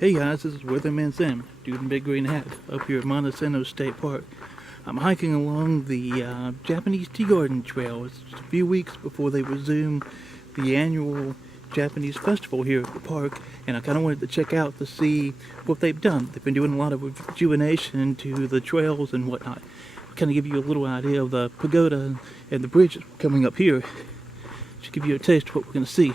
Hey guys, this is Weatherman Sam, dude in big green hat, up here at Monte Sano State Park. I'm hiking along the Japanese tea garden trail. It's just a few weeks before they resume the annual Japanese festival here at the park, and I kind of wanted to check out to see what they've done. They've been doing a lot of rejuvenation to the trails and whatnot. I'll kind of give you a little idea of the pagoda and the bridge coming up here. Just give you a taste of what we're going to see.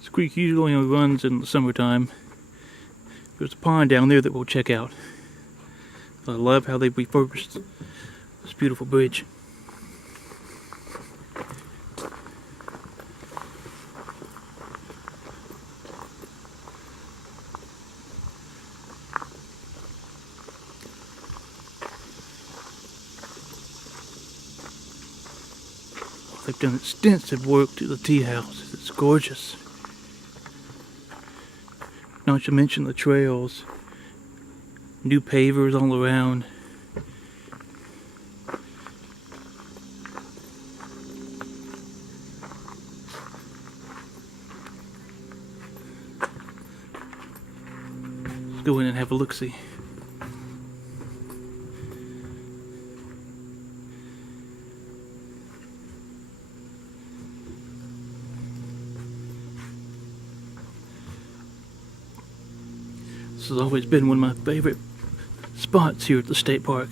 This creek usually only runs in the summertime. There's a pond down there that we'll check out. I love how they've refurbished this beautiful bridge. They've done extensive work to the tea house. It's gorgeous. Not to mention the trails. New pavers all around. Let's go in and have a look-see. This has always been one of my favorite spots here at the state park.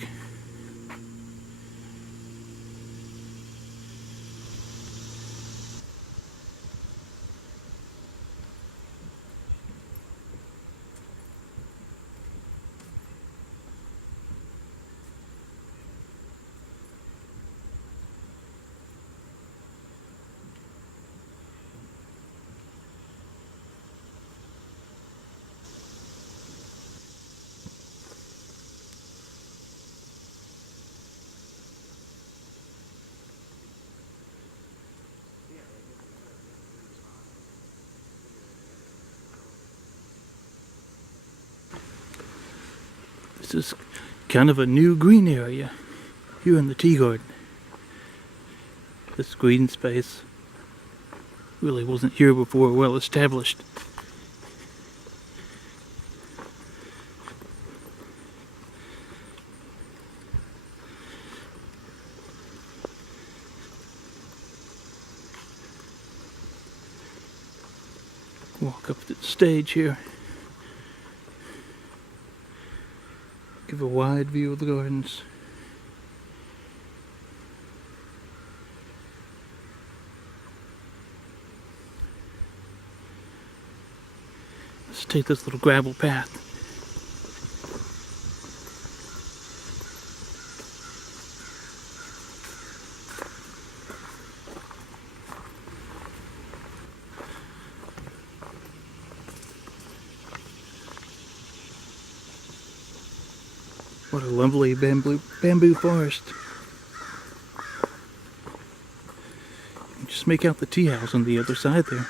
This is kind of a new green area here in the tea garden. This green space really wasn't here before, well established. Walk up to the stage here. Give a wide view of the gardens. Let's take this little gravel path. What a lovely bamboo forest. Just make out the tea house on the other side there.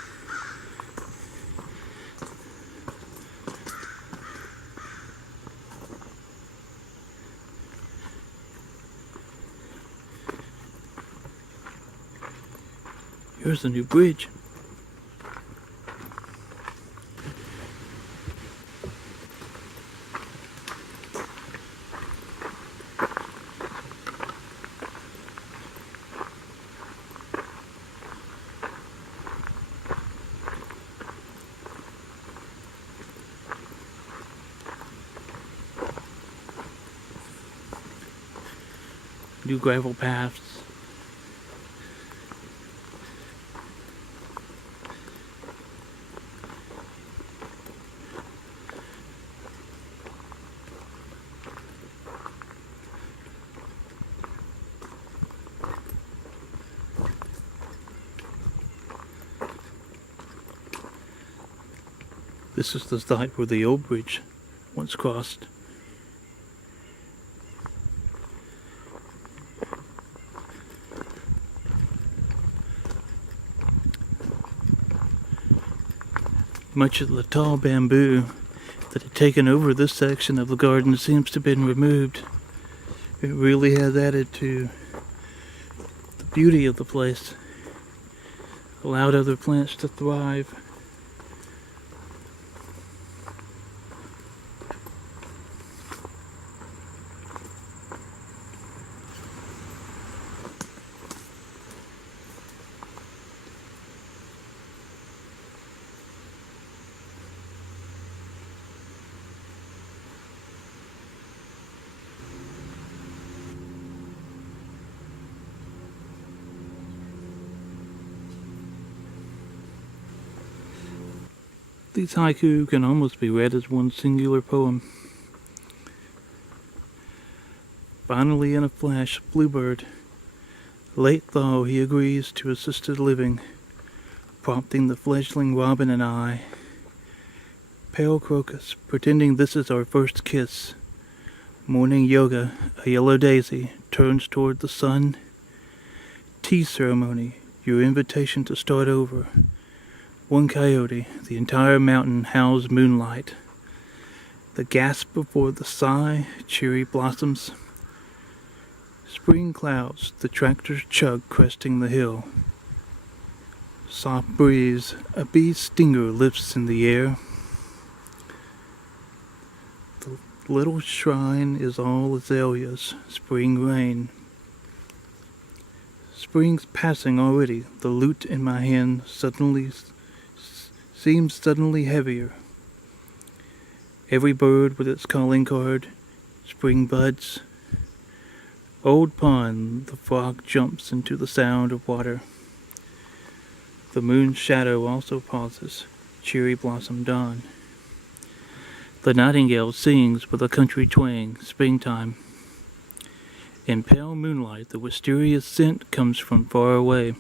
Here's the new bridge. New gravel paths. This is the site where the old bridge once crossed. Much of the tall bamboo that had taken over this section of the garden seems to have been removed. It really has added to the beauty of the place, allowed other plants to thrive. These haiku can almost be read as one singular poem. Finally in a flash, bluebird. Late thaw he agrees to assisted living, prompting the fledgling robin and I. Pale crocus, pretending this is our first kiss. Morning yoga, a yellow daisy, turns toward the sun. Tea ceremony, your invitation to start over. One coyote, the entire mountain howls moonlight. The gasp before the sigh, cherry blossoms. Spring clouds, the tractor's chug cresting the hill. Soft breeze, a bee's stinger lifts in the air. The little shrine is all azaleas, spring rain. Spring's passing already, the lute in my hand seems suddenly heavier. Every bird with its calling card, spring buds. Old pond, the frog jumps into the sound of water. The moon's shadow also pauses, cherry blossom dawn. The nightingale sings with a country twang, springtime. In pale moonlight, the mysterious scent comes from far away.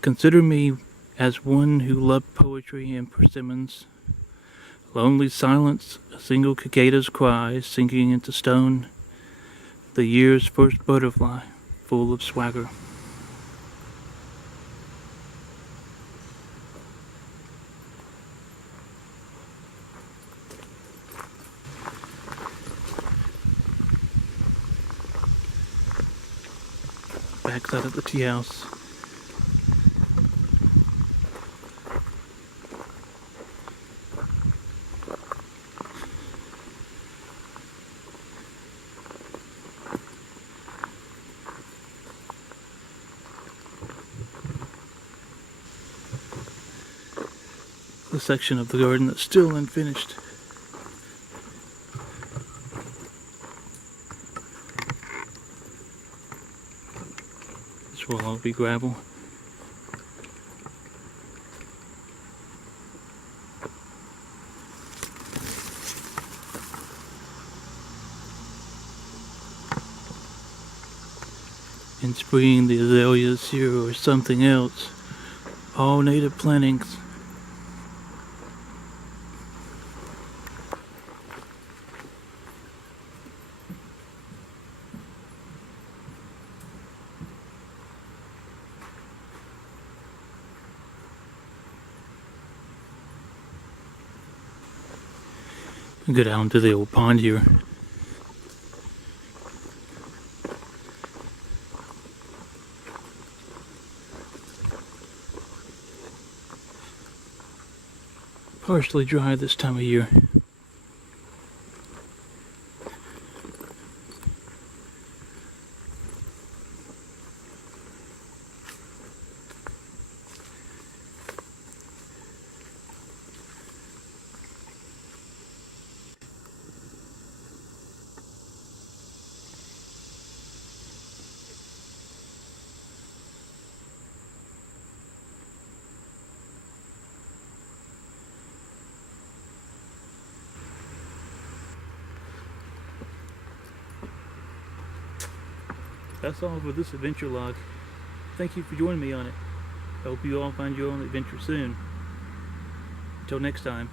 Consider me as one who loved poetry and persimmons. Lonely silence, a single cicada's cry sinking into stone. The year's first butterfly, full of swagger. Backside of the tea house. The section of the garden that's still unfinished. This will all be gravel. In spring, the azaleas here or something else. All native plantings. I'll go down to the old pond here. Partially dry this time of year. That's all for this adventure log. Thank you for joining me on it. I hope you all find your own adventure soon. Until next time.